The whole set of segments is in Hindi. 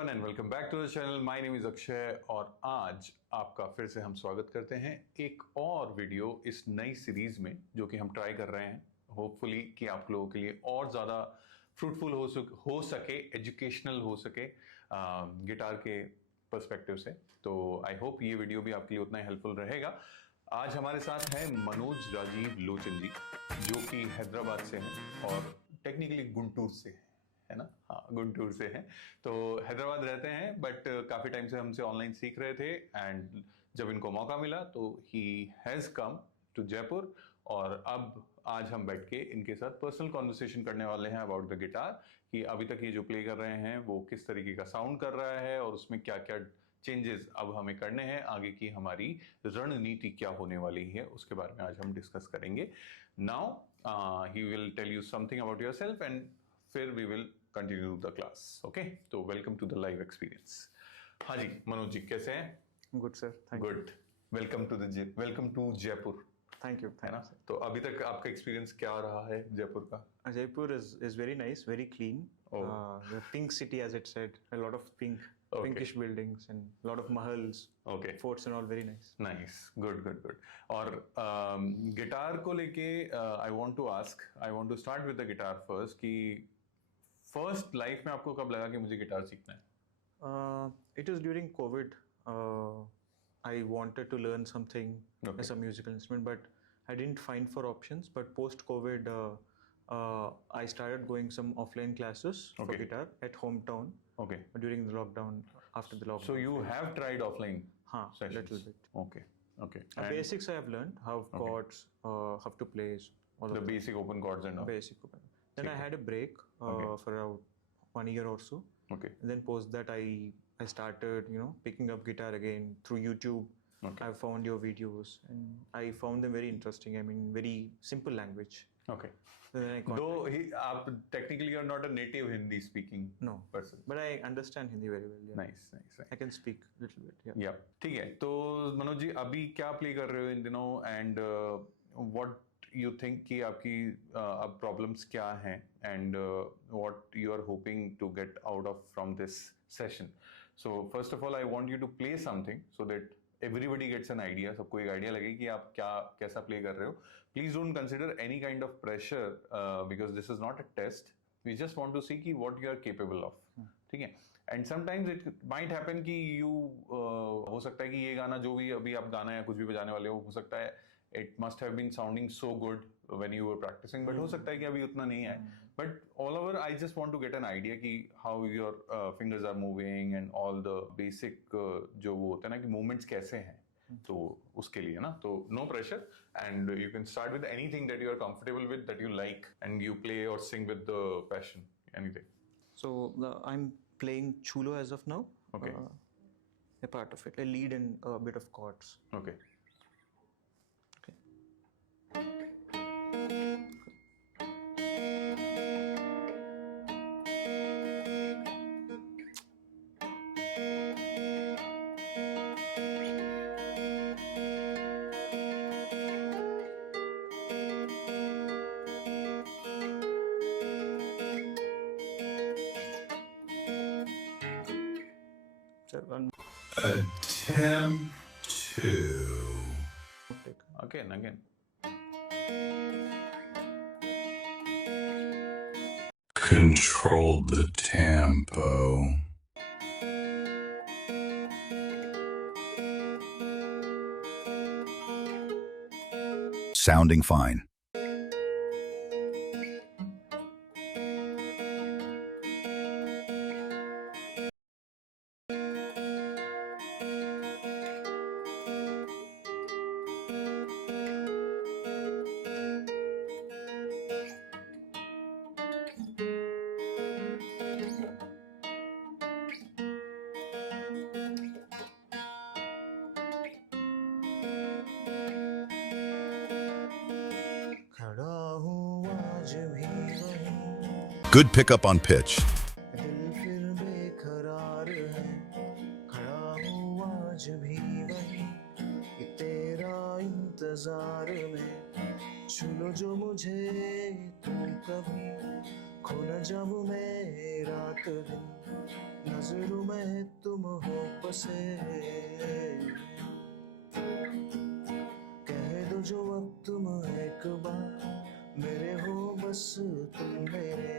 Everyone and welcome back to the channel. My name is Akshay और आज आपका फिर से हम स्वागत करते हैं एक और वीडियो इस नई सीरीज में जो कि हम ट्राई कर रहे हैं होपफुली कि आप लोगों के लिए और ज़्यादा फ्रूटफुल हो सके, एजुकेशनल हो सके गिटार के पर्सपेक्टिव से। तो आई होप ये वीडियो भी आपके लिए उतना ही हेल्पफुल रहेगा। आज हमारे साथ हैं मनोज राजीव लोचन जी जो कि हैदराबाद से हैं और टेक्निकली गुंटूर से है ना। हाँ, गुंटूर से हैं। तो हैदराबाद रहते हैं बट काफ़ी टाइम से हमसे ऑनलाइन सीख रहे थे एंड जब इनको मौका मिला तो he has come to Jaipur और अब आज हम बैठ के इनके साथ पर्सनल कॉन्वर्सेशन करने वाले हैं अबाउट द गिटार कि अभी तक ये जो प्ले कर रहे हैं वो किस तरीके का साउंड कर रहा है और उसमें क्या क्या चेंजेस अब हमें करने हैं, आगे की हमारी रणनीति क्या होने वाली है उसके बारे में आज हम डिस्कस करेंगे। Now he will tell you something about yourself and फिर we will continue the class. Okay, तो welcome to the live experience. हाँ जी मनोज जी, कैसे हैं? Good sir, thank you. Good. Welcome to Jaipur. Thank you, है ना। तो अभी तक आपका एक्सपीरियंस क्या रहा है जयपुर का? Jaipur is very nice, very clean. Oh. The pink city, as it said, a lot of pinkish buildings and a lot of mahals, Okay. forts and all, very nice. Nice, good. और गिटार को लेके I want to start with the guitar first कि फर्स्ट लाइफ में आपको कब लगा कि मुझे गिटार सीखना है? It was during COVID. I wanted to learn something as a musical instrument, but I didn't find for options. But post-COVID, I started going some offline classes for guitar at hometown. Okay. During the lockdown, after the lockdown. So you have tried offline sessions? Little bit. Okay. Basics I have learned, how chords, how to play, all the basic open chords and all. Basic open. Then I had a break for around 1 year or so. Okay. And then post that I started, picking up guitar again through YouTube. Okay. I found your videos and I found them very interesting. I mean, very simple language. Okay. Then Though technically you're not a native Hindi speaking person. But I understand Hindi very well. Yeah. Nice. I can speak a little bit. Yeah. ठीक है। तो मनोज जी अभी क्या प्ले कर रहे हो इन दिनों and what you think कि आपकी अब प्रॉब्लम्स क्या हैं and what you are hoping to get out of from this session. So first of all I want you to play something so that everybody gets an idea, सबको एक आइडिया लगे कि आप कैसा प्ले कर रहे हो। Please don't consider any kind of pressure because this is not a test. We just want to see कि what you are capable of. ठीक है। And sometimes it might happen कि you हो सकता है कि ये गाना जो भी अभी आप गाना या कुछ भी बजाने वाले हो सकता है it must have been sounding so good when you were practicing, but हो सकता है कि अभी उतना नहीं है। But all over, I just want to get an idea कि how your fingers are moving and all the basic जो वो होता है ना कि movements कैसे हैं। तो उसके लिए ना तो no pressure and you can start with anything that you are comfortable with, that you like and you play or sing with the passion, anything. So I'm playing chulo as of now. Okay. A part of it, a lead and a bit of chords. Okay. Attempt 2. Again. Control the tempo. Sounding fine. Good pickup on pitch. जो मुझे तू कभी खो न जाऊं मैं रात दिन नजरों में में तुम हो बसे, कह दो जो अब तुम एक बार मेरे हो बस तुम मेरे,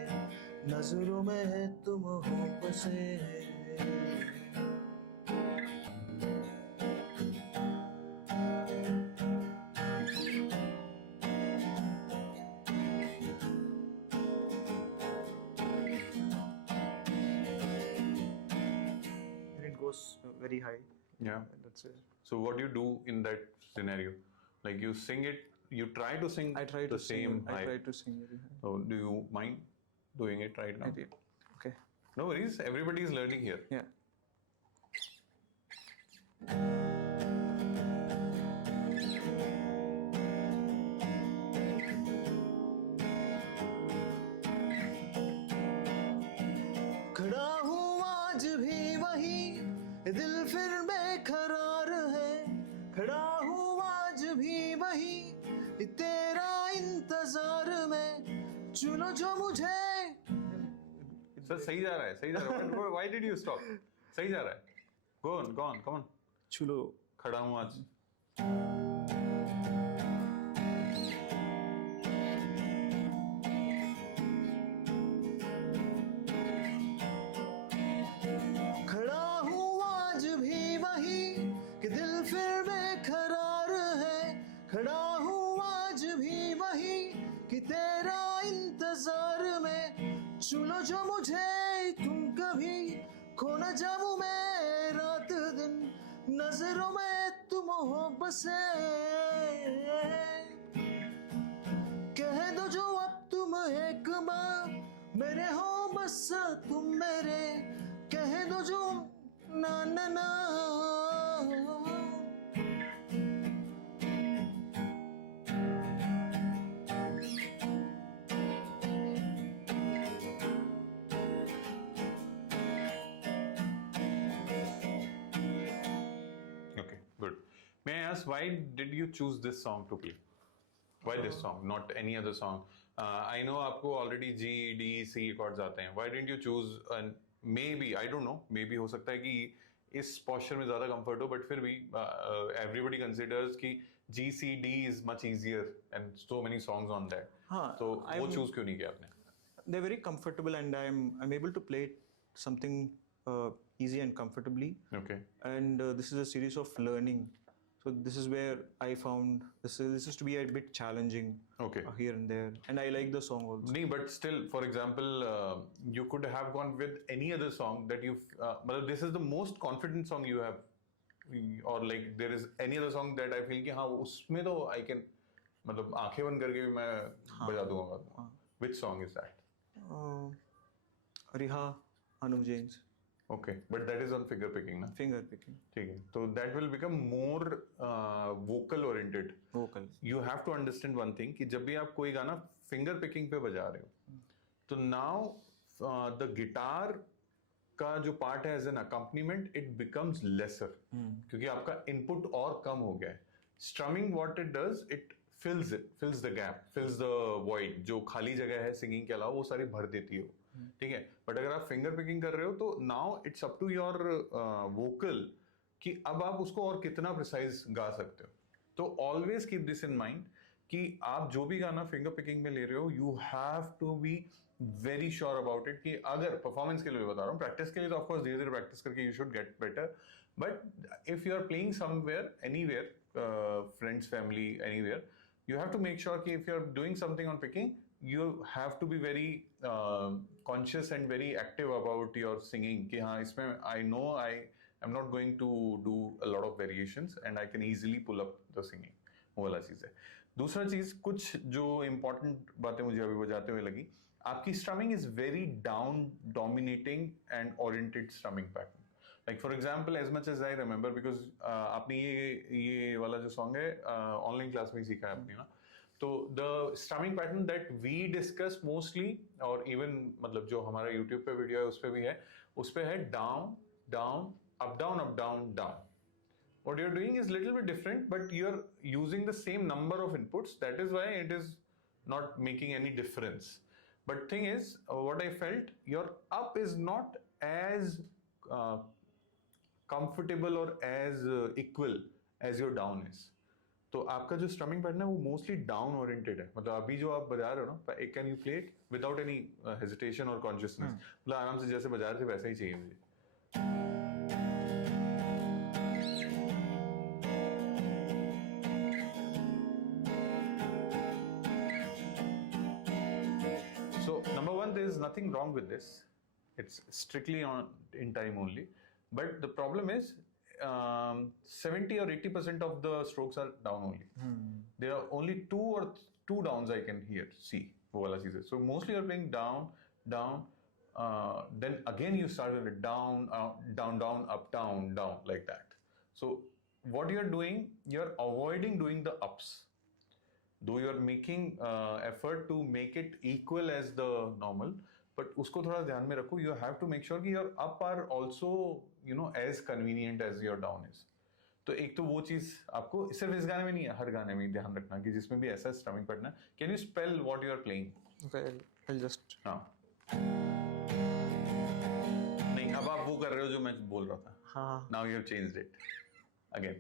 नजरों में तुम हो बसे। And it goes very high. Yeah. That's it. So what do you do in that scenario? Like you sing it, you try to sing I try the to sing. same I high. try to sing very high. So do you mind doing it right now? I did. Okay. No worries, everybody is learning here. Yeah. खड़ा हूँ आज भी वही, दिल फिर बेकरार है। खड़ा हूँ आज भी वही, तेरा इंतजार में, चुनो जो मुझे। सर सही जा रहा है, सही जा रहा है। Why did you stop? सही जा रहा है. Go on, come on. Chulo. खड़ा हूँ आज. खड़ा हूँ आज भी वही, कि दिल फिर बेकरार है। खड़ा हूँ आज भी वही, कि तेरा इंतजार में, चुनो जो मुझे तुम कभी खो न जाऊं मैं रात दिन, नजरों में तुम हो बसे। कह दो जो अब तुम एक बार मेरे हो बस तुम मेरे, कह दो जो ना ना ना। Okay, good. May I ask, why did you choose this song to play? Why this song, not any other song? I know आपको already G, D, C chords आते हैं. Why didn't you choose? Maybe I don't know. Maybe हो सकता है कि इस posture में ज़्यादा comfort हो, but फिर भी everybody considers कि G, C, D is much easier and so many songs on that. हाँ, तो वो I'm- choose क्यों नहीं किया आपने? They're very comfortable, and I'm able to play something easy and comfortably. Okay. And this is a series of learning. So this is where I found this is to be a bit challenging. Okay. Here and there, and I like the song also. नहीं, but still, for example, you could have gone with any other song that you. मतलब this is the most confident song you have, or like there is any other song that I feel कि हाँ उसमें तो I can, मतलब आंखें बंद करके भी मैं बजा दूंगा. Which song is that? Riha, Anuv Jain's Okay, but that is on finger picking, ना? finger picking ठीक है. So that will become more vocal oriented. vocal. You have to understand one thing कि जब भी आप कोई गाना finger picking पे बजा रहे हो, तो now the guitar का जो पार्ट है as an accompaniment it becomes lesser, क्योंकि आपका इनपुट और कम हो गया है. Strumming what it does, it fills the gap, fills the void, जो खाली जगह है सिंगिंग के अलावा वो सारी भर देती है. ठीक है, बट अगर आप फिंगर पिकिंग कर रहे हो तो now it's up to your vocal कि अब आप उसको और कितना प्रिसाइज गा सकते हो. तो always keep this in mind कि आप जो भी गाना फिंगर पिकिंग में ले रहे हो, you have to be very sure about it कि अगर परफॉर्मेंस के लिए बता रहा हूँ, प्रैक्टिस के लिए तो ऑफकोर्स धीरे धीरे प्रैक्टिस करके you should get better, but if you are playing somewhere anywhere, friends, family, anywhere, you have to make sure कि if you're doing something on picking, you have to be very conscious and very active about your singing कि हाँ इसमें I know I am not going to do a lot of variations and I can easily pull up the singing. वो वाला चीज़ है. दूसरा चीज़, कुछ जो important बातें मुझे अभी बजाते हुए लगी, आपकी strumming is very down dominating and oriented strumming pattern. Like for example, as much as I remember, because आपने ये वाला जो song है ऑनलाइन क्लास में ही सीखा है आपने ना, तो the strumming pattern that we discuss mostly, और even मतलब जो हमारा YouTube पे वीडियो है उस पे भी है, उस पे है down down up down up down down. What you're doing is little bit different, but you're using the same number of inputs. That is why it is not making any difference. But thing is, what I felt, your up is not as comfortable और as equal as your down is. तो आपका जो स्ट्रमिंग पैटर्न है वो मोस्टली डाउन ओरिएंटेड है। मतलब अभी जो आप बजा रहे हो ना, can you play it without any hesitation और कॉन्शियसनेस? मतलब आराम से जैसे बजा रहे थे वैसा ही चाहिए मुझे। So number one, there is nothing wrong with this. It's strictly in time only. But the problem is 70 or 80% of the strokes are down only. There are only two downs I can see. वो वाला चीज़ है. So mostly you're playing down, down. Then again you start with it down, down, down, up, down, down, like that. So what you're doing, you're avoiding doing the ups. Though you're making effort to make it equal as the normal, but उसको थोड़ा ध्यान में रखो. You have to make sure कि your up are also, you know, as convenient as your down is. तो एक तो वो चीज आपको सिर्फ इस गाने में नहीं है, हर गाने में ध्यान रखना कि जिसमें भी ऐसा स्ट्रमिंग पैटर्न है. Can you spell what you are playing? Okay, I'll just. हाँ. नहीं, अब आप वो कर रहे हो जो मैं बोल रहा था. हाँ. Now you have changed it again.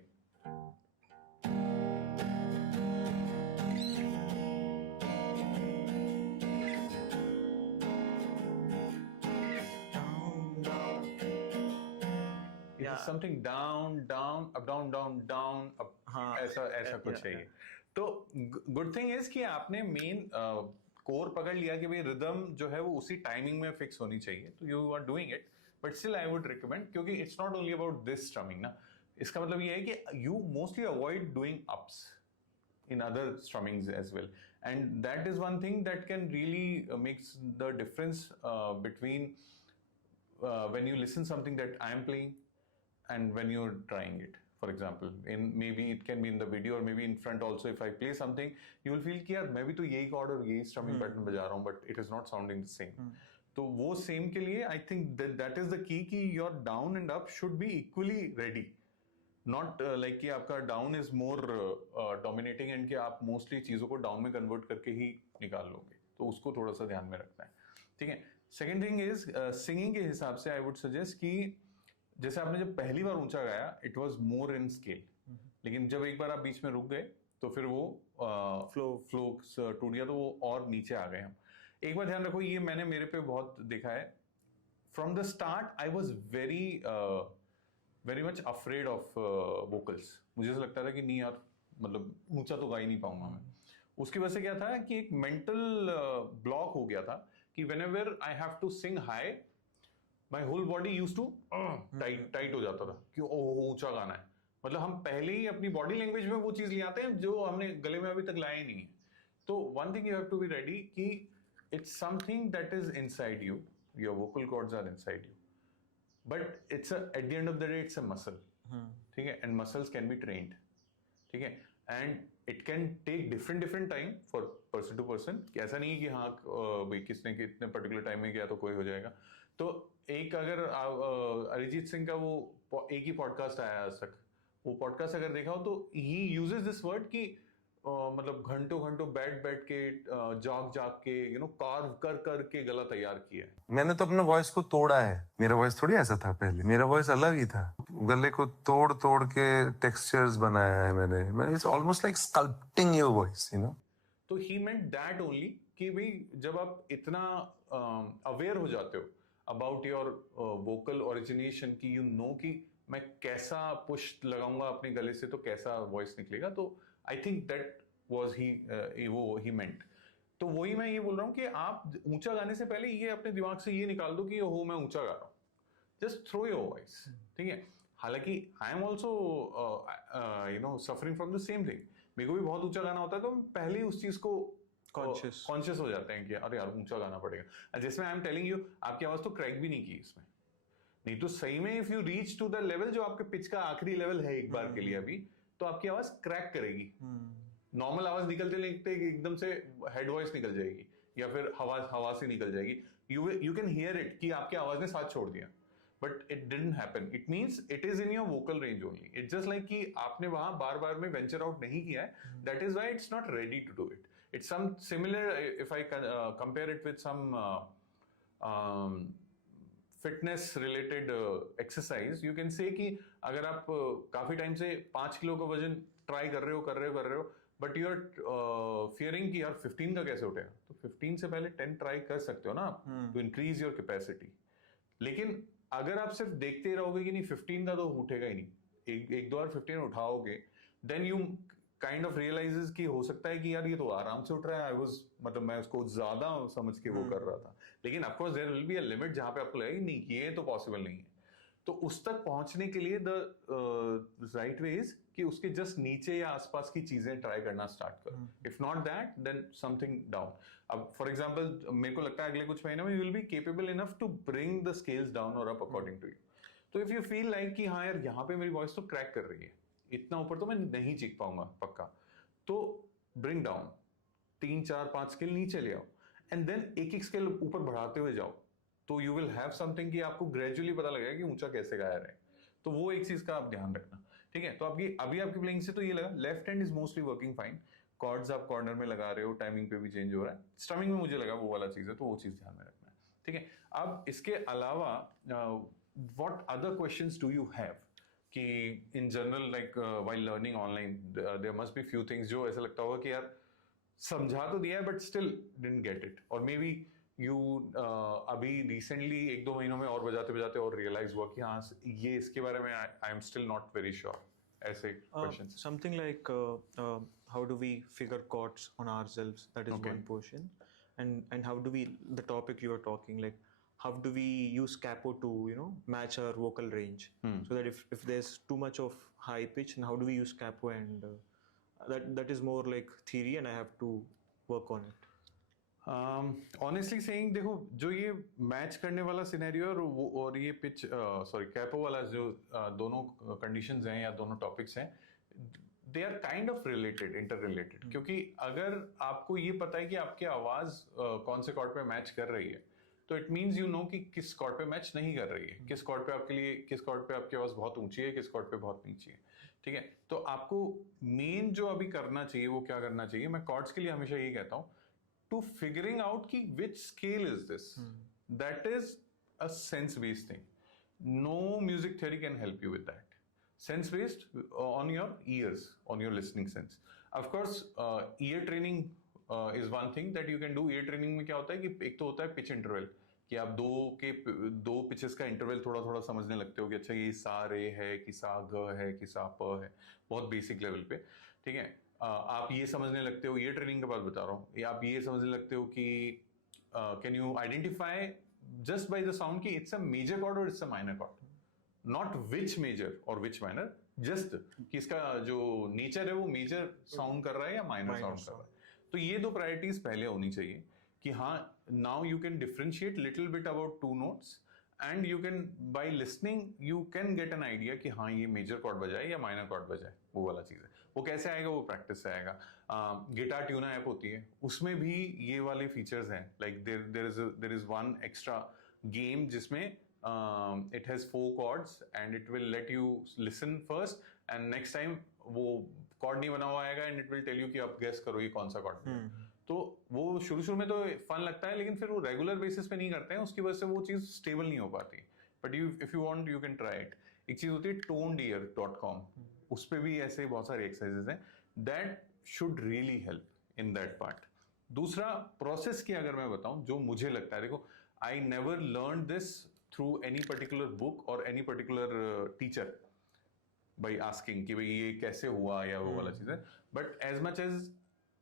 Something down, down, up, down, down, down, up. हाँ, ऐसा कुछ चाहिए. तो गुड थिंग इज कि आपने मेन कोर पकड़ लिया कि भाई रिदम जो है वो उसी टाइमिंग में फिक्स होनी चाहिए. तो you are doing it, but still I would recommend, क्योंकि it's not only about this strumming ना. इसका मतलब ये है कि you mostly avoid doing ups in other strummings as well, and that is one thing that can really makes the difference between when you listen something that I am playing and when you're trying it. For example, in maybe it can be in the video or maybe in front also, if I play something you will feel कि यार मैं भी तो यही chord और यही strumming pattern बजा रहा हूँ, but it is not sounding the same. तो वो same के लिए I think that is the key कि your down and up should be equally ready. Not like कि आपका down is more dominating and कि आप mostly चीज़ों को down में convert करके ही निकाल लोगे. तो उसको थोड़ा सा ध्यान में रखना है. ठीक है. Second thing is singing के हिसाब से I would suggest कि जैसे आपने जब पहली बार ऊंचा गाया it was more in scale. लेकिन जब एक बार आप बीच में रुक गए तो फिर वो फ्लो टूट गया, तो वो और नीचे आ गए हम. एक बार ध्यान रखो, ये मैंने मेरे पे बहुत देखा है. From the start I was very much afraid of vocals. मुझे ऐसा लगता था कि नहीं यार, मतलब ऊंचा तो गा ही नहीं पाऊंगा मैं. उसकी वजह से क्या था कि एक मेंटल ब्लॉक हो गया था कि whenever I have to sing high, my whole body used to tight हो जाता था कि ओह ऊंचा गाना है. मतलब हम पहले ही अपनी बॉडी लैंग्वेज में वो चीज ले आते हैं जो हमने गले में अभी तक लाया ही नहीं है. तो one thing you have to be ready कि it's something that is inside you. Your vocal cords are inside you, but it's at the end of the day it's a muscle. ठीक है. And muscles can be trained. ठीक है. And it can take different time for person to person. ऐसा नहीं है कि हाँ भाई किसने कितने पर्टिकुलर टाइम में किया तो कोई हो जाएगा. तो एक अगर अरिजीत सिंह का वो एक ही पॉडकास्ट आया आज तक, वो पॉडकास्ट अगर देखा हो तो ही यूजेस दिस वर्ड कि मतलब घंटों बैठ के जाग के यू नो कार्व कर के गला तैयार किया है. मैंने तो अपने वॉइस को तोड़ा है. मेरा वॉइस थोड़ी ऐसा था पहले. मेरा वॉइस अलग ही था. गले को तोड़ के टेक्सचर्स बनाया है मैंने. It's almost like sculpting your voice, you know. तो ही मेंट दैट ओनली कि भाई जब आप इतना अवेयर हो जाते हो अबाउट योर वोकल ओरिजिनेशन की यू नो कि मैं कैसा पुश लगाऊंगा अपने गले से तो कैसा वॉइस निकलेगा. तो I think that was he meant. तो वही मैं ये बोल रहा हूँ कि आप ऊंचा गाने से पहले ये अपने दिमाग से ये निकाल दो कि हो मैं ऊंचा गा रहा हूँ. Just throw your voice. ठीक है. हालांकि I am also you know suffering from the same thing. मेरे को भी बहुत ऊंचा गाना होता है तो पहले ही उस चीज को कॉन्शियस हो जाते हैं कि अरे यार ऊंचा गाना पड़ेगा. जिसमें आई एम टेलिंग यू आपकी आवाज तो क्रैक भी नहीं की इसमें. नहीं तो सही में if you reach to the level जो आपके पिच का आखिरी लेवल है एक बार के लिए अभी, तो आपकी आवाज क्रैक करेगी. नॉर्मल आवाज निकलते एकदम से हेड वॉइस निकल जाएगी या फिर हवा से निकल जाएगी. यू कैन हियर इट कि आपकी आवाज ने साथ छोड़ दिया, but it didn't happen. It means it is in your vocal range only. It's just like कि आपने वहां बार में वेंचर आउट नहीं किया है. That is why it's not ready to do it. It's some similar if I compare it with some fitness related exercise, you can say कि अगर आप काफी टाइम से 5 किलो का वजन ट्राई कर रहे हो बट यू आर फियरिंग कि यार 15 का कैसे उठेगा, तो 15 से पहले 10 ट्राई कर सकते हो ना आप, टू इंक्रीज योर कैपेसिटी। लेकिन अगर आप सिर्फ देखते ही रहोगे कि नहीं 15 का तो उठेगा ही नहीं, एक दो बार 15 उठाओगे, then you kind of realizes कि हो सकता है कि यार ये तो आराम से उठ रहा है, मतलब मैं उसको ज्यादा समझ के वो कर रहा था। लेकिन of course there will be a limit जहां पे आपको लगेगा कि नहीं ये तो पॉसिबल नहीं है। तो उस तक पहुंचने के लिए द राइट वे इज कि उसके जस्ट नीचे या आसपास की चीजें ट्राई करना स्टार्ट करो। If not that then something down. अब फॉर एग्जांपल मेरे को लगता है अगले कुछ महीनों में you will be capable enough to bring the scales down और अप अकॉर्डिंग टू यू। तो इफ यू फील लाइक कि हाँ यार यहाँ पे मेरी वॉइस तो क्रैक कर रही है, इतना ऊपर तो मैं नहीं चीख पाऊंगा पक्का, तो ब्रिंग डाउन 3 4 5 स्केल नीचे ले आओ एंड देन एक स्केल ऊपर बढ़ाते हुए जाओ, तो यू विल हैव समथिंग कि आपको ग्रेजुअली पता लगेगा कि ऊंचा कैसे गाया रहे। तो वो एक चीज का आप ध्यान रखना, ठीक है। तो अभी आपकी प्लेइंग से तो ये लगा left hand is mostly working fine, chords आप कॉर्नर में लगा रहे हो, टाइमिंग पे भी चेंज हो रहा है, स्ट्रमिंग में मुझे लगा वो वाला चीज है, तो वो चीज ध्यान में रखना है, ठीक है। अब इसके अलावा what other questions do you have कि in general like while learning online there must be few things जो ऐसा लगता होगा कि यार समझा तो दिया है but still didn't get it, और मे बी यू अभी रिसेंटली 1-2 महीनों में और बजाते और रियलाइज हुआ कि हाँ ये इसके बारे में I am still not very sure, ऐसे questions. Something like how do we figure chords on ourselves? That is Okay. one portion, and how do we, the topic you are talking, like how do we use capo to match our vocal range, so that if there's too much of high pitch, and how do we use capo, and that is more like theory and I have to work on it. Honestly saying देखो जो ये मैच करने वाला सिनेरियो और ये पिच सॉरी कैपो वाला जो दोनों कंडीशंस हैं या दोनों टॉपिक्स हैं, they are kind of related, inter related, क्योंकि अगर आपको ये पता है कि आपकी आवाज कौन से कॉर्ड पे मैच कर रही है, तो इट मीन्स यू नो कि किस कॉर्ड पे मैच नहीं कर रही है, किस कॉर्ड पे आपकी आवाज बहुत ऊंची है, किस कॉर्ड पे बहुत नीची है, ठीक है। तो आपको मेन जो अभी करना चाहिए वो क्या करना चाहिए, मैं कॉर्ड्स के लिए हमेशा यही कहता हूँ, to figuring out ki which scale is this. That is a sense based thing. No music theory can help you with that. Sense based on your ears, on your listening sense. Of course ear training is one thing that you can do. Ear training में क्या होता है कि एक तो होता है pitch interval, कि आप दो पिचेस का इंटरवल थोड़ा थोड़ा समझने लगते हो कि अच्छा ये सा रे है कि सा ग है कि सा प है, बहुत बेसिक लेवल पे, ठीक है। आप ये समझने लगते हो, ये ट्रेनिंग के बाद बता रहा हूँ, या आप ये समझने लगते हो कि can you identify just by the sound कि इट्स अ मेजर कॉर्ड और it's a minor chord, not which major और विच माइनर, जस्ट कि इसका जो नेचर है वो मेजर साउंड कर रहा है या माइनर साउंड कर रहा है। तो ये दो प्रायोरिटीज पहले होनी चाहिए कि हाँ now you can differentiate little bit about two notes and you can by listening you can get an idea कि हाँ ये मेजर कॉर्ड बजाए या माइनर कॉर्ड बजाए, वो वाला चीज है। वो कैसे आएगा, वो प्रैक्टिस से आएगा। गिटार ट्यूनर ऐप होती है, उसमें भी ये वाले फीचर्स हैं, like there is one extra game जिसमें it has 4 chords and it will let you listen first and next time वो कॉर्ड नहीं बना हुआ आएगा and it will tell you कि आप गेस करो ये कौन सा कॉर्ड है। तो वो शुरू में तो फन लगता है, लेकिन फिर वो रेगुलर बेसिस पे नहीं करते हैं, उसकी वजह से वो चीज स्टेबल नहीं हो पाती। But if you want you can try it. एक चीज होती है tonedear.com, उस पे भी ऐसे बहुत सारे एक्सरसाइजेस हैं that should really help in that part. दूसरा प्रोसेस की अगर मैं बताऊं जो मुझे लगता है, देखो I never learn this through any particular book और any particular teacher by asking कि भाई ये कैसे हुआ या वो वाला चीज है, but as much as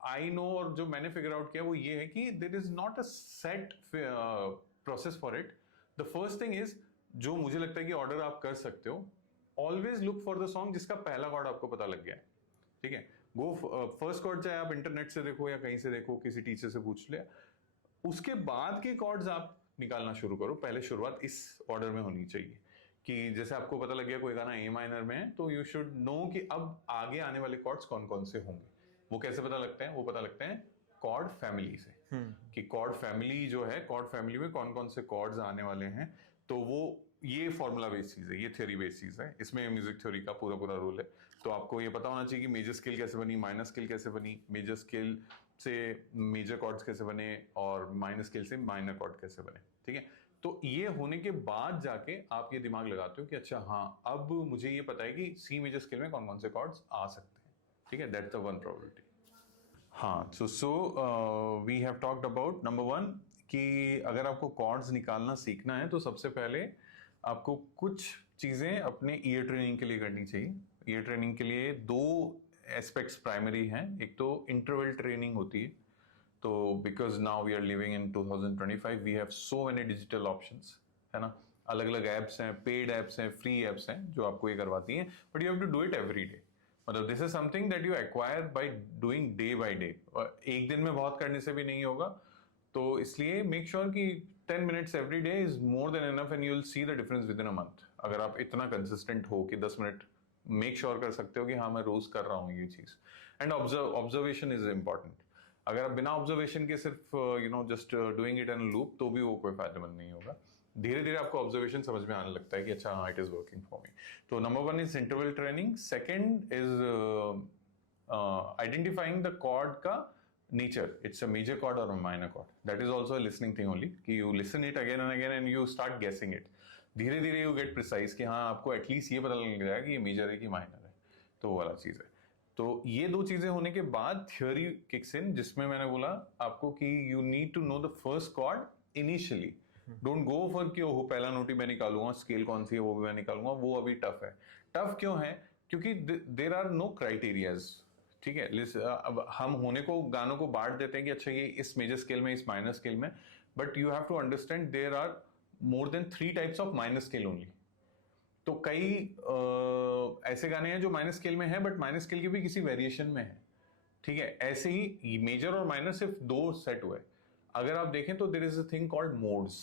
I know और जो मैंने फिगर आउट किया वो ये है कि there is not a set process for it. The first thing is, जो मुझे लगता है कि ऑर्डर आप कर सकते हो, always look for the song जिसका पहला कॉर्ड आपको पता लग गया है, ठीक है। गो फर्स्ट कॉर्ड, चाहे आप इंटरनेट से देखो या कहीं से देखो, किसी टीचर से पूछ लिया, उसके बाद के कॉर्ड्स आप निकालना शुरू करो। पहले शुरुआत इस ऑर्डर में होनी चाहिए कि जैसे आपको पता लग गया कोई गाना ए माइनर में है, तो यू शुड नो कि अब आगे आने वाले कॉर्ड्स कौन कौन से होंगे। वो कैसे पता लगते हैं, वो पता लगते हैं कॉर्ड फैमिली से, कि कॉर्ड फैमिली जो है, कॉर्ड फैमिली में कौन कौन से कॉर्ड्स आने वाले हैं। तो वो ये फॉर्मूला बेस्ड चीज है, ये थ्योरी बेस्ड चीज है, इसमें म्यूजिक थ्योरी का पूरा रूल है। तो आपको ये पता होना चाहिए कि मेजर स्केल कैसे बनी, माइनर स्केल कैसे बनी, मेजर स्केल से मेजर कॉर्ड्स कैसे बने और माइनर स्केल से माइनर कॉर्ड कैसे बने, ठीक है। तो ये होने के बाद जाके आप ये दिमाग लगाते हो कि अच्छा हाँ अब मुझे ये पता है कि सी मेजर स्केल में कौन कौन से कॉर्ड्स आ सकते हैं, ठीक है, दैट्स द वन प्रोबेबिलिटी। हाँ, so we have talked about number one कि अगर आपको कॉर्ड्स निकालना सीखना है तो सबसे पहले आपको कुछ चीज़ें अपने ईयर ट्रेनिंग के लिए करनी चाहिए। ईयर ट्रेनिंग के लिए दो एस्पेक्ट्स प्राइमरी हैं, एक तो इंटरवल ट्रेनिंग होती है, तो because now we are living in 2025 we have so many digital options, है ना, अलग अलग ऐप्स हैं, पेड ऐप्स हैं, फ्री ऐप्स हैं जो आपको ये करवाती हैं, but you have to do it every day. मतलब this is something that you acquire by doing day by day, एक दिन में बहुत करने से भी नहीं होगा, तो इसलिए मेक श्योर कि 10 minutes every day is more than enough and you will see the difference with in a month. अगर आप इतना कंसिस्टेंट हो कि 10 मिनट मेक श्योर कर सकते हो कि हाँ मैं रोज कर रहा हूँ ये चीज। And observation is important. अगर आप बिना ऑब्जर्वेशन के सिर्फ just doing it in loop तो भी वो कोई फायदेमंद नहीं होगा। धीरे धीरे आपको ऑब्जर्वेशन समझ में आने लगता है कि अच्छा हाँ it is working for me. तो number one is interval training, second is identifying the chord का nature, it's a major chord और a minor chord, that is also a listening thing only कि you listen it again and again and you start guessing it. धीरे धीरे यू गेट प्रिसाइज कि हाँ आपको एटलीस्ट ये पता लग जाएगा कि ये मेजर है कि माइनर है, तो वो वाला चीज है। तो ये दो चीजें होने के बाद थ्योरी किक्स इन, जिसमें मैंने बोला आपको कि you need to know the first chord initially. Don't go for कि ओह पहला नोट ही मैं निकालूंगा, स्केल कौन सी है वो भी मैं निकालूंगा, वो अभी टफ है। टफ क्यों है? क्योंकि देर आर नो क्राइटेरियाज, ठीक है। अब हम होने को गानों को बांट देते हैं कि अच्छा ये इस मेजर स्केल में, इस माइनर स्केल में, but you have to understand there are more than 3 types of minor scale only. तो कई ऐसे गाने हैं जो माइनर स्केल में है बट माइनर स्केल के भी किसी वेरिएशन में है, ठीक है। ऐसे ही मेजर और माइनर सिर्फ 2 सेट हुए। अगर आप देखें तो there is a thing called modes,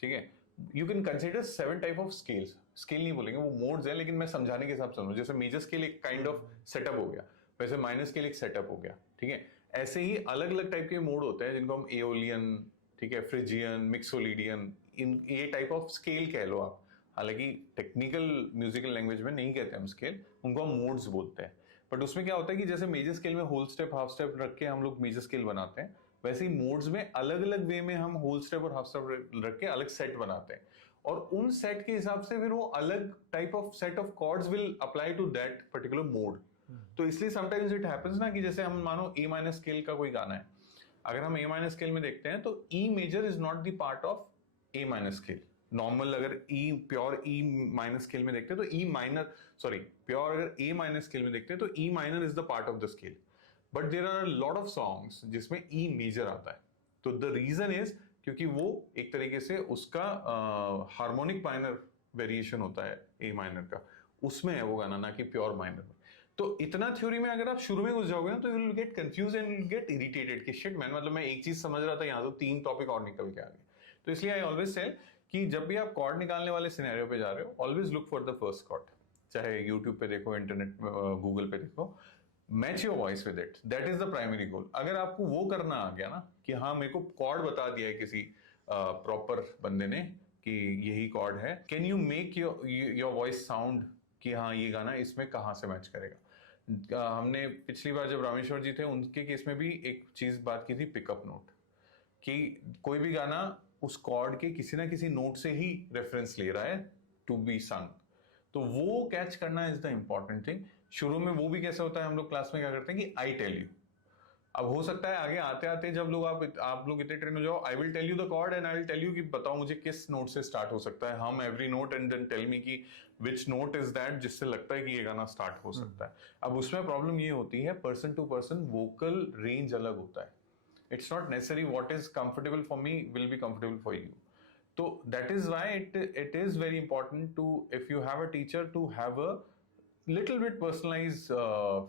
ठीक है। You can consider 7 type of scales, scale नहीं बोलेंगे वो मोड्स है, लेकिन मैं समझाने के हिसाब से, जैसे मेजर स्केल एक काइंड ऑफ सेटअप हो गया, वैसे माइनर स्केल एक सेटअप हो गया, ठीक है। ऐसे ही अलग अलग टाइप के मोड होते हैं जिनको हम एओलियन, ठीक है, फ्रिजियन, मिक्सोलिडियन, इन ये टाइप ऑफ स्केल कह लो आप। हालांकि टेक्निकल म्यूजिकल लैंग्वेज में नहीं कहते हम स्केल, उनको हम मोड्स बोलते हैं। बट उसमें क्या होता है कि जैसे मेजर स्केल में होल स्टेप हाफ स्टेप रख के हम लोग मेजर स्केल बनाते हैं, वैसे ही मोड्स में अलग अलग वे में हम होल स्टेप और हाफ स्टेप रख के अलग सेट बनाते हैं, और उन सेट के हिसाब से फिर वो अलग type of set of chords will apply to that particular mode. तो इसलिए समटाइम्स इट हैपेंस ना कि जैसे हम मानो ए माइनर स्केल का कोई गाना है, अगर हम ए माइनर स्केल में देखते हैं तो E major is not the part of A minor scale. Normal अगर E pure E minor scale में देखते हैं तो ई माइनर, सॉरी प्योर अगर ए माइनर स्केल में देखते हैं तो E minor is the part of the scale, but there are lot of songs जिसमें ई मेजर आता है। तो द रीजन इज क्योंकि वो एक तरीके से उसका हार्मोनिक माइनर वेरिएशन होता है ए माइनर का, उसमें है वो गाना, ना कि प्योर माइनर में। तो इतना थ्योरी में अगर आप शुरू में घुस जाओगे ना तो you will get confuse and will get irritated कि शिट मैन, मतलब मैं एक चीज समझ रहा था यहाँ तो 3 टॉपिक और निकल के आ गए। तो इसलिए आई ऑलवेज टेल कि जब भी आप कॉर्ड निकालने वाले सिनेरियो पे जा रहे हो, always look for the first cord. चाहे यूट्यूब पे देखो, इंटरनेट गूगल पे देखो, match your voice with it, that is the primary goal. अगर आपको वो करना आ गया ना कि हाँ मेरे को कॉर्ड बता दिया है किसी प्रॉपर बंदे ने कि यही कॉर्ड है, can you make your voice sound कि हाँ ये गाना इसमें कहाँ से मैच करेगा। हमने पिछली बार जब रामेश्वर जी थे उनके केस में भी एक चीज बात की थी, पिकअप नोट, कि कोई भी गाना उस कॉर्ड के किसी ना किसी नोट से ही रेफरेंस ले रहा है टू बी संग, तो वो कैच करना इज द इंपॉर्टेंट थिंग। शुरू में वो भी कैसे होता है, हम लोग क्लास में क्या करते हैं कि आई टेल यू, अब हो सकता है आगे आते आते जब लोग आप लोग इतने ट्रेन हो जाओ, I will tell you the chord and I will tell you कि बताओ मुझे किस नोट से स्टार्ट हो सकता है, hum every note and then tell me कि विच नोट इज दैट जिससे लगता है कि ये गाना स्टार्ट हो सकता है। अब उसमें प्रॉब्लम ये होती है, person to person vocal range अलग होता है। It's not necessary what is comfortable for me will be comfortable for you. So that is why it is very important to, if you have a teacher, to have a little bit personalized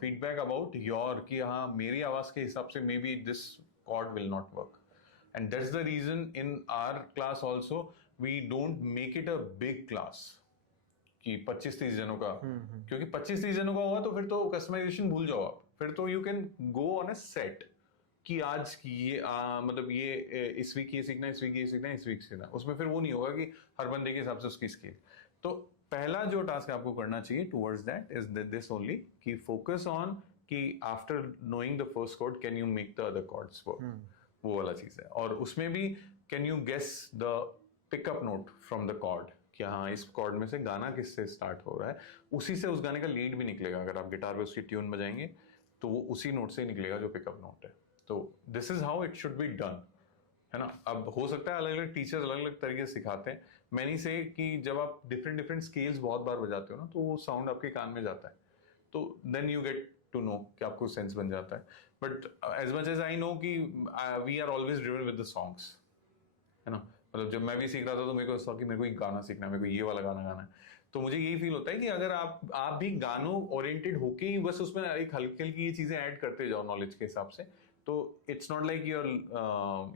feedback about your कि हाँ मेरी आवाज के हिसाब से maybe this chord will not work. And that's the reason in our class also we don't make it a big class कि 25-30 जनों का, क्योंकि 25-30 जनों का होगा तो फिर तो कस्टमाइजेशन भूल जाओ आप, फिर तो you can go on a set कि आज ये मतलब ये इस वीक ये सीखना, इस वीक ये सीखना, इस वीक सीखना, उसमें फिर वो नहीं होगा कि हर बंदे के हिसाब से उसकी स्केल। तो पहला जो टास्क आपको करना चाहिए towards that is this only कि फोकस ऑन कि after knowing the first chord can you make the other chords work, वो वाला चीज है। और उसमें भी can you guess the pickup note from the chord कि हाँ इस कॉर्ड में से गाना किससे स्टार्ट हो रहा है, उसी से उस गाने का लीड भी निकलेगा। अगर आप गिटार पे उसकी ट्यून बजाएंगे तो वो उसी नोट से निकलेगा जो पिकअप नोट है। तो this is how it should be done, है ना। अब हो सकता है अलग अलग टीचर्स अलग अलग तरीके से सिखाते हैं। मैंने से कि जब आप डिफरेंट डिफरेंट स्केल्स बहुत बार बजाते हो ना, तो वो साउंड आपके कान में जाता है, तो then you get to know कि आपको सेंस बन जाता है। But as much as I know कि we are always driven with the songs, है ना। मतलब जब मैं भी सीख रहा था तो मेरे को ऐसा कि मेरे को एक गाना सीखना है, मेरे को ये वाला गाना गाना है। तो मुझे यही फील होता है कि अगर आप भी गानों ओरिएंटेड होके ही बस उसमें एक हल्की हल्की ये चीजें ऐड करते जाओ नॉलेज के हिसाब से, तो it's not like you are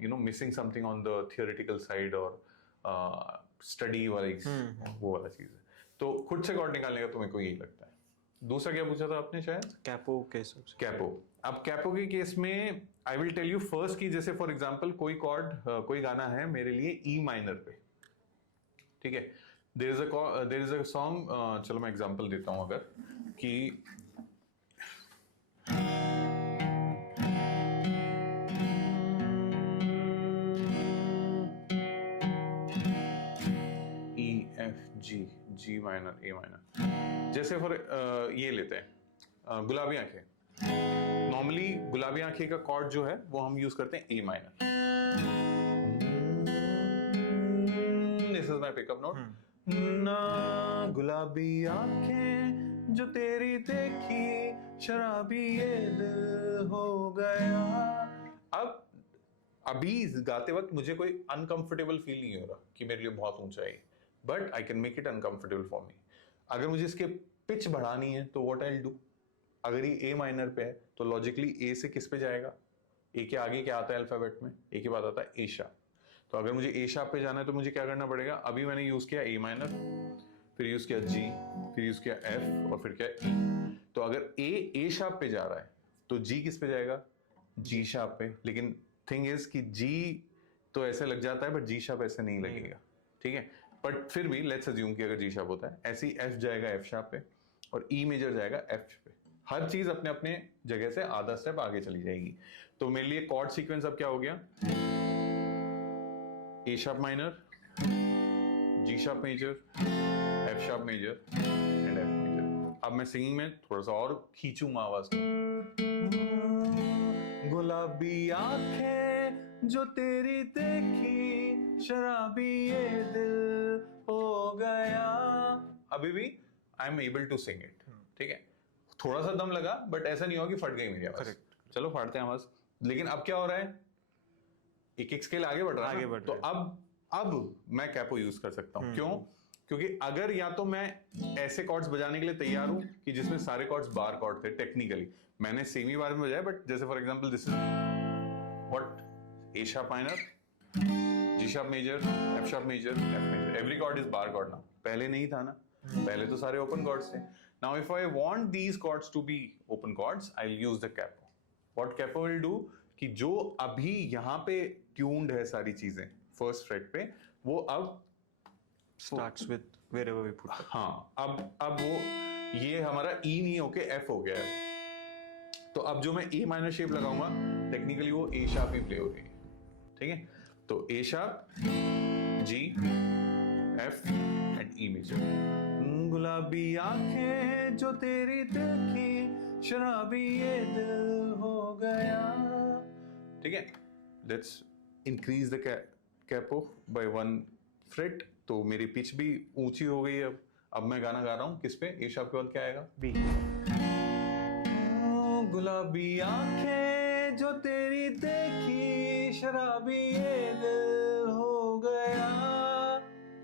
you know missing something on the theoretical side और स्टडी वाली वो वाला चीज है। तो खुद से कॉर्ड निकालने का तो मेरे को यही लगता है। दूसरा क्या पूछा था आपने शायद? कैपो के हिसाब से। कैपो। अब कैपो के केस में I will tell you first कि जैसे फॉर एग्जांपल कोई कॉर्ड कोई गाना है मेरे लिए ई माइनर पे, ठीक है। देयर इज अ सॉन्ग, चलो मैं एग्जांपल देता हूं अगर कि ई एफ जी माइनर ए माइनर। जैसे फॉर ये लेते हैं गुलाबी आंखें। नॉर्मली गुलाबी आंखें का कॉर्ड जो है वो हम यूज करते हैं ए minor. This is my pickup note. ना गुलाबी आंखें जो तेरी देखी शराबी ये दिल हो गया। अब अभी गाते वक्त मुझे कोई अनकंफर्टेबल फील नहीं हो रहा कि मेरे लिए बहुत ऊंचा है, but I can make it uncomfortable for me. अगर मुझे इसके पिच बढ़ानी है तो व्हाट आई विल डू, अगर ये ए माइनर पे है तो लॉजिकली ए से किस पे जाएगा? ए के आगे क्या आता है अल्फाबेट में? ए के बाद आता है ए शार्प। तो अगर मुझे ए शार्प पे जाना है तो मुझे क्या करना पड़ेगा? अभी मैंने यूज किया ए माइनर, फिर यूज किया जी, फिर यूज किया एफ और फिर क्या ई। तो अगर ए शार्प पे जा रहा है तो जी किस पे जाएगा? जी शार्प पे। लेकिन थिंग इज कि जी तो ऐसे लग जाता है बट जी शार्प ऐसे नहीं लगेगा, ठीक है। बट फिर भी लेट्स अज्यूम कि अगर जी शार्प होता है, ऐसी एफ जाएगा एफ शार्प पे और ई मेजर जाएगा एफ पे। हर चीज अपने अपने जगह से आधा स्टेप आगे चली जाएगी। तो मेरे लिए कॉर्ड सीक्वेंस अब क्या हो गया? A sharp minor, G sharp major, F sharp major and F major. अब मैं सिंगिंग में थोड़ा सा और खींचूंगा आवाज को। गुलाबी आंखें जो तेरी देखी शराबी ये दिल हो गया। अभी भी I am able to sing it, ठीक है। थोड़ा सा दम लगा बट ऐसा नहीं हुआ कि फट गई मेरी आवाज। चलो फाड़ते हैं आवाज। लेकिन अब क्या हो रहा है? एक स्केल आगे बढ़ रहा है। तो अब मैं कैपो यूज कर सकता हूं। क्यों? क्योंकि अगर या तो मैं ऐसे कॉर्ड्स बजाने के लिए तैयार हूं कि जिसमें सारे कॉर्ड्स बार कॉर्ड थे, टेक्निकली मैंने सेमी बार में बजाया, बट जैसे for example this is what A sharp minor, G sharp major, F sharp major, F major. Every chord is bar chord now. पहले नहीं था ना, पहले तो सारे ओपन कॉर्ड्स थे। Now if I want these chords to be open chords, I will use the capo. What capo will do कि जो अभी यहां पे ट्यून्ड है सारी चीजें फर्स्ट फ्रेट पे, वो अब starts with wherever we put it. हाँ, अब वो ये हमारा ई नहीं होके एफ हो गया है। तो अब जो मैं ए माइनर शेप लगाऊंगा टेक्निकली वो ए शार्प ही प्ले हो रही है, ठीक है। तो A sharp, G, F and E major. Gulabi Aankhen जो तेरी देखी शराबी ये दिल हो गया, ठीक है। Let's increase the capo by 1 fret. तो मेरी पिच भी ऊंची हो गई। अब मैं गाना गा रहा हूं किस पे? ए शार्प के बाद क्या आएगा? बी। गुलाबी आंखें जो तेरी देखी शराबी ये दिल हो गया,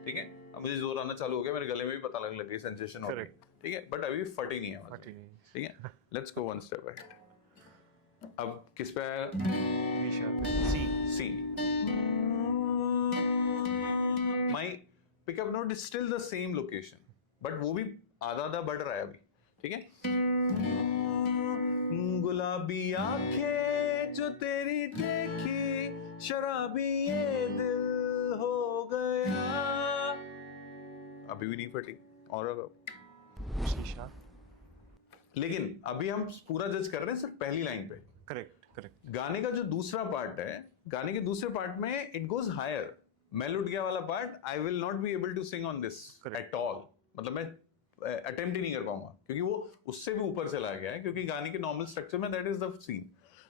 ठीक है। अब मुझे जोर आना चालू हो गया, मेरे गले में भी पता लगने लग गई, सेंसेशन हो गई, ठीक है। बट अभी फटी नहीं है, ठीक है। Let's go one step ahead. अब किस पे आया? B sharp, C. C. My pickup note is still the same location, but वो भी आधा आधा बढ़ रहा है अभी, ठीक है। गुलाबी आंखें जो तेरी देखी शराबी ये दिल हो गया, अभी भी नहीं फटी। और सी शार्प। लेकिन अभी हम पूरा जज कर रहे हैं सिर्फ पहली लाइन पे। करेक्ट। गाने का जो दूसरा पार्ट है, गाने के दूसरे पार्ट में इट गोज हायर, मैं लुट गया वाला part I will not be able to sing on this at all, मतलब मैं अटेम्प्ट ही नहीं कर पाऊंगा क्योंकि वो उससे भी ऊपर चला गया है, क्योंकि गाने के नॉर्मल स्ट्रक्चर में that is the scene.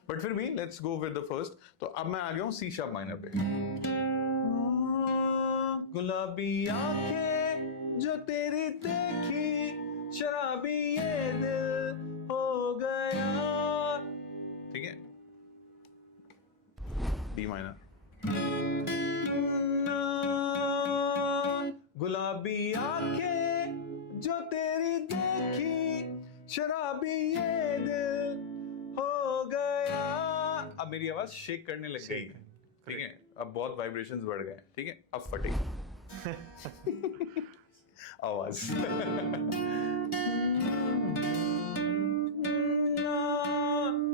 But फिर भी let's go with the first. तो अब मैं आ गया हूं सी शार्प माइनर पे। गुलाबी आंखें जो तेरी देखी, शराबी ये दिल हो गया, ठीक है, डी माइनर। गुलाबी आंखें जो तेरी देखी, शराबी ये दिल हो गया। अब मेरी आवाज शेक करने लग गई है, ठीक है, अब बहुत वाइब्रेशंस बढ़ गए, ठीक है, अब फटेगी आवाज।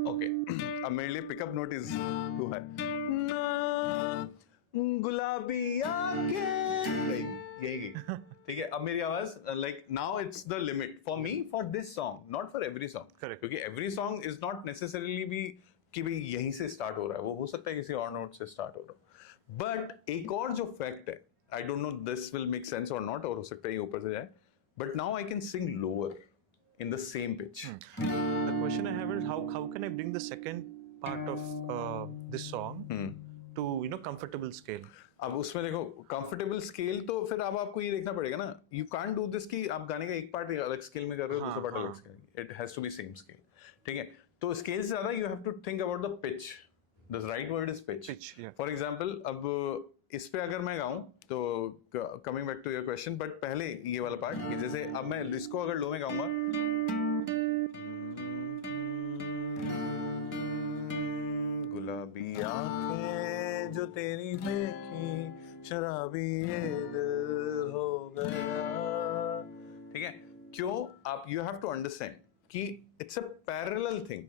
ओके, अब मेरे लिए pickup note is too high. Gulabi Aankhen, यही, ठीक है। अब मेरी आवाज like now it's the limit for me for this song, not for every song, correct, क्योंकि every song is not necessarily भी कि भाई यहीं से स्टार्ट हो रहा है, वो हो सकता है किसी और नोट से स्टार्ट हो रहा हो। बट एक और जो फैक्ट है, I don't know this will make sense और नॉट, और हो सकता है ये ऊपर से जाए, but now I can sing lower in the same pitch. The question I have is how can I bring the second part of this song to comfortable scale? अब उसमें देखो कंफर्टेबल स्केल, तो फिर अब आपको ये देखना पड़ेगा ना, यू कांट डू दिस कि आप गाने का एक पार्ट अलग स्केल में कर रहे हो, दूसरा पार्ट अलग scale, it has to be same scale, ठीक है। तो स्केल से ज्यादा you have to think about the pitch, the right word is pitch. For example अब इस पे अगर मैं गाऊं तो coming back to your question, but पहले ये वाला पार्ट कि जैसे अब मैं इसको अगर लो में गाऊंगा, गुलाबी आंखें जो तेरी देखी, शराबी ये दिल हो गया, ठीक है। क्यों? आप यू हैव टू अंडरस्टैंड कि इट्स अ पैरेलल थिंग,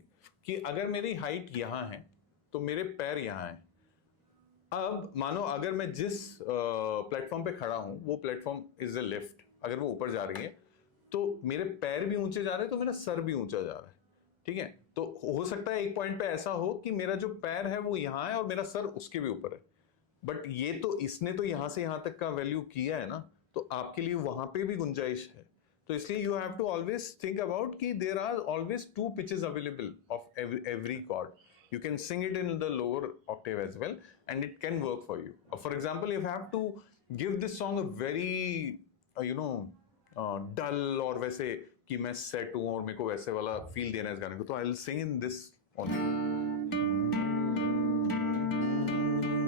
कि अगर मेरी हाइट यहां है तो मेरे पैर यहां हैं। अब मानो अगर मैं जिस प्लेटफॉर्म पे खड़ा हूं वो प्लेटफॉर्म इज अ लिफ्ट, अगर वो ऊपर जा रही है तो मेरे पैर भी ऊंचे जा रहे हैं, तो मेरा सर भी ऊंचा जा रहा है, ठीक है। तो हो सकता है एक पॉइंट पे ऐसा हो कि मेरा जो पैर है वो यहां है और मेरा सर उसके भी ऊपर है, बट ये तो इसने तो यहां से यहां तक का वैल्यू किया है ना, तो आपके लिए वहां पे भी गुंजाइश है। तो इसलिए you have to always think about कि there are always two pitches available of every chord. You can sing it in the lower octave as well, and it can work for you. For example, if you have to give this song a very dull और वैसे कि मैं सेट हूँ और मेरे को वैसे वाला फील देना है इस गाने को, तो I will sing in this only.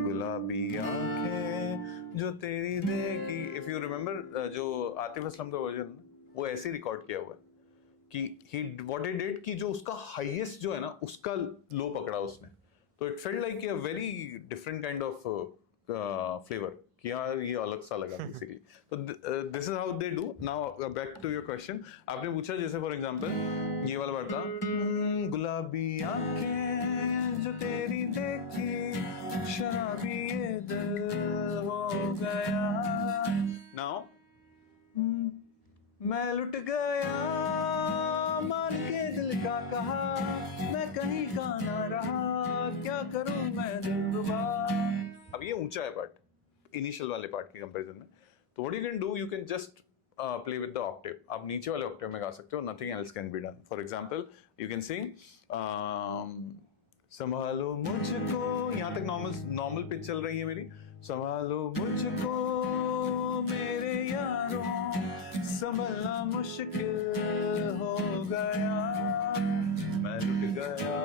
गुलाबी आंखें जो तेरी देखी. इफ यू रिमेम्बर जो आतिफ असलम का वर्जन वो ऐसे रिकॉर्ड किया हुआ है कि what he did कि जो उसका हाईएस्ट जो है ना उसका लो पकड़ा उसने, तो it felt like a very different kind of flavour कि यार ये अलग सा लगा बेसिकली. तो this is how they do. Now back to your question. आपने पूछा जैसे फॉर एग्जांपल ये वाला वर्ड था, गुलाबी आंखें जो तेरी देखी, शराबी ये दिल हो गया. नाउ मैं लुट गया मान के दिल का कहा, मैं कहीं का ना रहा, क्या करूं मैं दिलरुबा. अब ये ऊंचा है पार्ट इनिशियल वाले पार्ट के कंपैरिजन में. तो what you can do, you can just play with the Octave. आप नीचे वाले ऑक्टेव में गा सकते हो. Nothing else can be done. For example you can sing संभालो मुझको. यहां तक नॉर्मल पिच चल रही है मेरी. संभालो मुझको मेरे यारों, संभलना मुश्किल हो गया, मैं लुट गया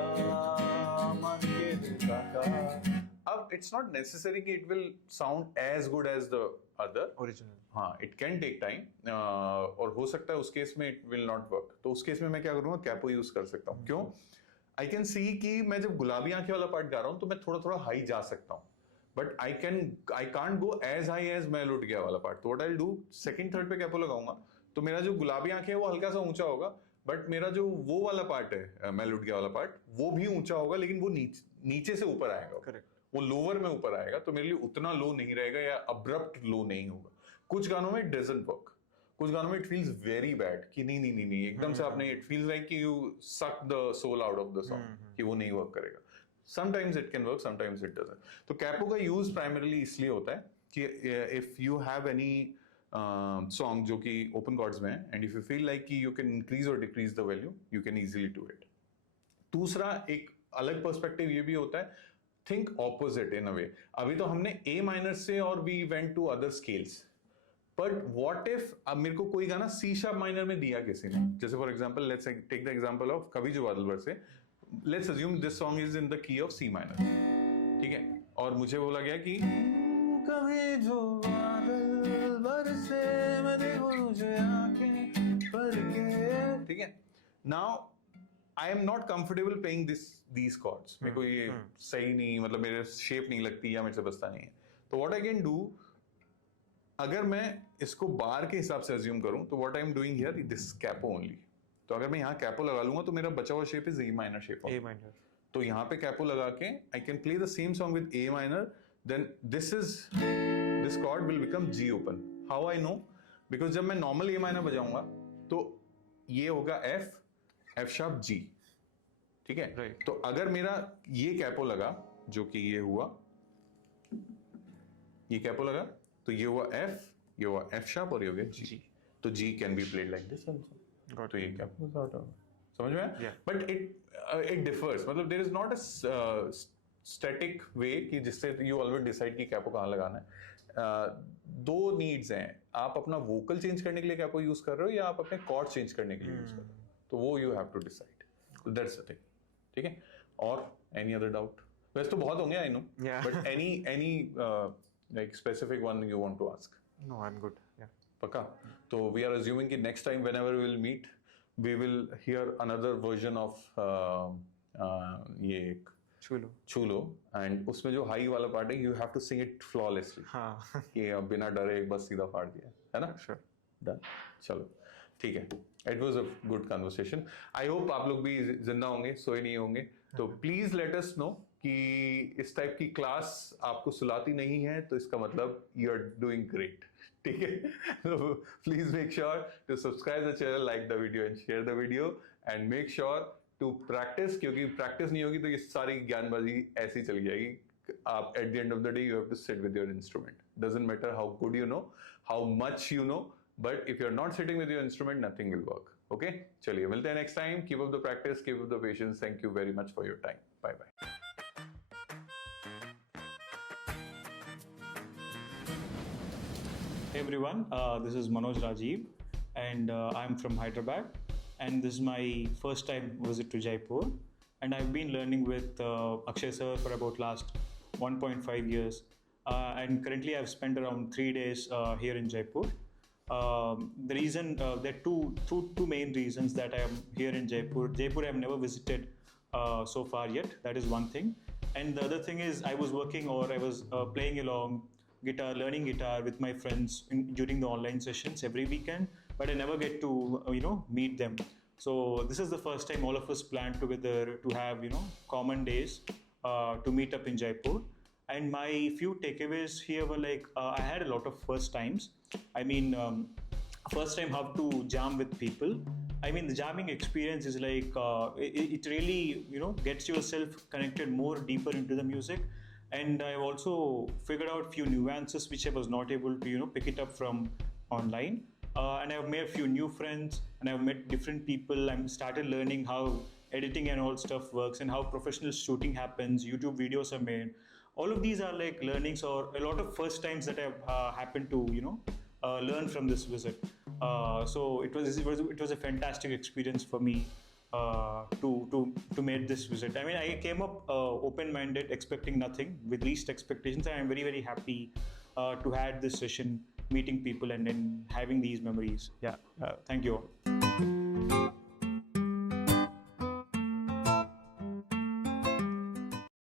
मान के दिल का कहा. अब इट्स नॉट नेसेसरी कि it will sound as good as the other original. हाँ, इट कैन टेक टाइम और हो सकता है उस केस में इट विल नॉट वर्क. तो उस केस में मैं क्या करूंगा, कैपो यूज कर सकता हूँ. क्यों? आई कैन सी कि मैं जब गुलाबी आंखें वाला पार्ट गा रहा हूँ तो मैं थोड़ा थोड़ा हाई जा सकता हूँ, but I can't go as high as मैं लुट गया वाला पार्ट. तो what I will do, second third पे कैपो लगाऊंगा, तो मेरा जो गुलाबी आंखें है वो हल्का सा ऊंचा होगा, बट मेरा जो वो वाला पार्ट है मैं लुट गया वाला पार्ट, वो भी ऊंचा होगा, लेकिन वो नीचे से ऊपर आएगा. करेक्ट. वो लोअर में ऊपर आएगा, तो मेरे लिए उतना लो नहीं रहेगा या अब्रप्ट लो नहीं होगा. कुछ गानों में इट डजंट वर्क. कुछ गानों में इट फील्स वेरी बैड कि नहीं एकदम से आपने, इट फील्स लाइक कि you suck the soul out of the song, कि वो नहीं वर्क करेगा. Sometimes it can work, sometimes it doesn't. तो कैपो का यूज प्राइमरीली इसलिए होता है कि if you have any song जो कि open chords में है, and if you feel like कि you can increase or decrease the value, you can easily do it. दूसरा एक अलग पर्सपेक्टिव ये भी होता है, थिंक ऑपोजिट इन अ वे. अभी तो हमने ए माइनर से और we went to other scales, but what if अब मेरे को कोई गाना सी शार्प माइनर में दिया किसी ने, जैसे for example let's take the example of कभी जो बादल बरसे. Let's assume this song is in the key of C minor, ठीक है, और मुझे बोला गया कि कभी जो बादल बरसे मैं देखूं तुझे आंखें भर के. ठीक है. Now I am not comfortable playing these chords. मेरे को ये सही नहीं, मतलब मेरे शेप नहीं लगती या मेरे से बजता नहीं है. तो व्हाट आई कैन डू, अगर मैं इसको बार के हिसाब से अज्यूम करूं तो what I am doing here this capo only. तो अगर मैं यहाँ कैपो लगा लूंगा तो मेरा बचा हुआ shape is A minor shape. A minor. तो यहाँ पे कैपो लगा के I can play the same song with A minor, then this chord will become G open. How I know, because जब मैं नॉर्मल ए माइनर बजाऊंगा तो ये होगा एफ शार्प जी. ठीक है. Right. तो अगर मेरा ये कैपो लगा, जो कि ये हुआ, ये कैपो लगा, तो ये हुआ एफ, ये हुआ एफ शार्प और ये हो गया जी. तो G can be played like this also. तो ये कैपो सॉर्ट ऑफ समझ में आया. बट इट डिफर्स, मतलब there is not a static way कि जिससे यू ऑलवेज डिसाइड कि कैपो कहाँ लगाना है. दो नीड्स हैं, आप अपना वोकल चेंज करने के लिए कैपो यूज कर रहे हो या आप अपने कॉर्ड चेंज करने के लिए यूज कर रहे हो. तो वो you have to decide. That's the thing. ठीक है. और एनी अदर डाउट? वैसे तो बहुत होंगे I know, but any like specific one you want to ask? No, I'm good. Yeah. पक्का. तो we are assuming कि next time whenever we will meet, we will hear another version of ये एक चूलो, and उसमें जो हाई वाला पार्ट है, you have to sing it flawlessly. हाँ. कि अब बिना डरे बस सीधा फाड़ दिया है ना. Sure. Done. चलो ठीक है. It was a good conversation. I hope आप लोग भी जिंदा होंगे, सोए नहीं होंगे. तो प्लीज लेट अस नो कि इस टाइप की क्लास आपको सुलाती नहीं है, तो इसका मतलब यू आर डूइंग ग्रेट. ठीक है. तो please make sure to subscribe the channel, like the video and share the video, and make sure to practice, क्योंकि प्रैक्टिस नहीं होगी तो ये सारी ज्ञानबाजी ऐसी चली जाएगी. आप at the end of the day you have to sit with your instrument. Doesn't matter how good you know, how much you know, but if you're not sitting with your instrument, nothing will work. Okay, चलिए मिलते हैं next time. Keep up the practice, keep up the patience. Thank you very much for your time. Bye bye. Hey everyone, this is Manoj Rajiv, and I'm from Hyderabad, and this is my first time visit to Jaipur, and I've been learning with Akshay sir for about last 1.5 years, and currently I've spent around 3 days here in Jaipur. The reason, there are two main reasons that I am here in Jaipur. Jaipur I've never visited so far yet. That is one thing. And the other thing is I was working, or I was playing along guitar, learning guitar with my friends during the online sessions every weekend, but I never get to meet them. So this is the first time all of us planned together to have common days to meet up in Jaipur. And my few takeaways here were like, I had a lot of first times. I mean, first time how to jam with people. I mean, the jamming experience is like, it really, gets yourself connected more deeper into the music. And I've also figured out few nuances which I was not able to, pick it up from online. And I've made a few new friends, and I've met different people. I've started learning how editing and all stuff works, and how professional shooting happens, YouTube videos are made. All of these are like learnings, or a lot of first times that have happened to learn from this visit. So it was a fantastic experience for me to make this visit. I mean, I came up open-minded, expecting nothing, with least expectations, and I'm very, very happy to had this session, meeting people and then having these memories. Yeah, thank you all.